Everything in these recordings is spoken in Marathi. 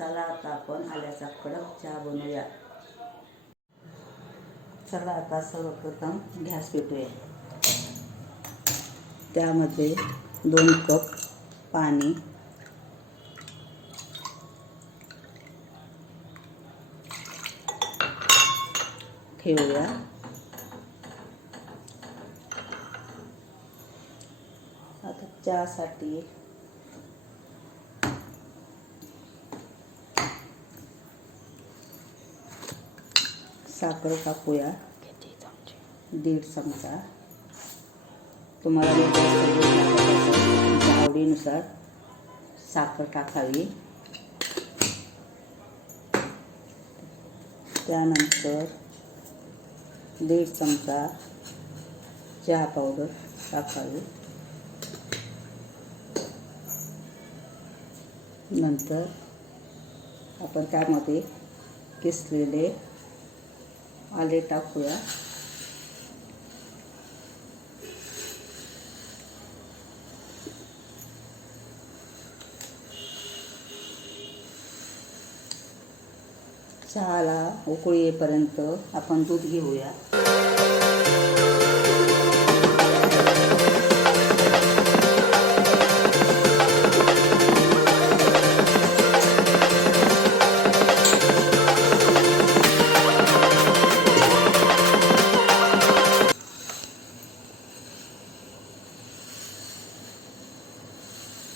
चला आता आपण आल्याचा कडक चहा बनवूया. चला आता सर्वप्रथम गॅस पेटूया. त्यामध्ये 2 कप पाणी, ठेवूया. आता चहासाठी साखर टाकूया 1.5 चमचा. तुम्हाला जर जास्त गोड लागत असेल तुमच्या आवडीनुसार साखर टाकावी. त्यानंतर 1.5 चमचा चहा पावडर टाकावी. नंतर आपण त्यामध्ये किसलेले आले टाकूया. चहाला उकळी येईपर्यंत आपण दूध घेऊया.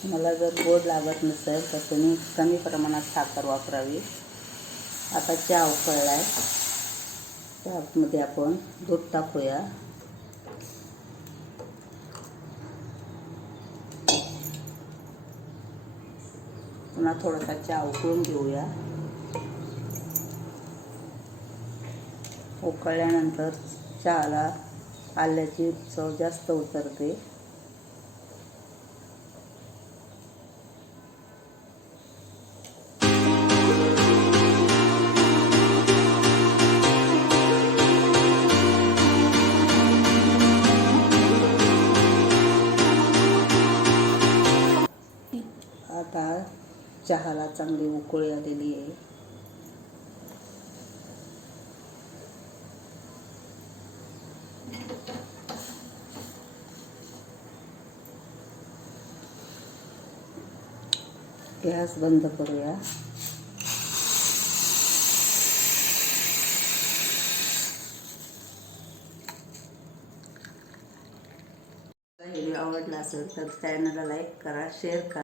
मला जर गोड लागत नसेल तर तुम्ही कमी प्रमाणात साखर वापरावी. आता चहा उकळला आहे. त्यामध्ये आपण दूध टाकूया. पुन्हा थोडासा चहा उकळून घेऊया. उकळल्यानंतर चहाला आल्याची चव जास्त उतरते. आता चहाला चांगली उकळी आलेली आहे. गॅस बंद करूया. व्हिडिओ आवडला असेल तर चॅनलला लाईक करा, शेअर करा.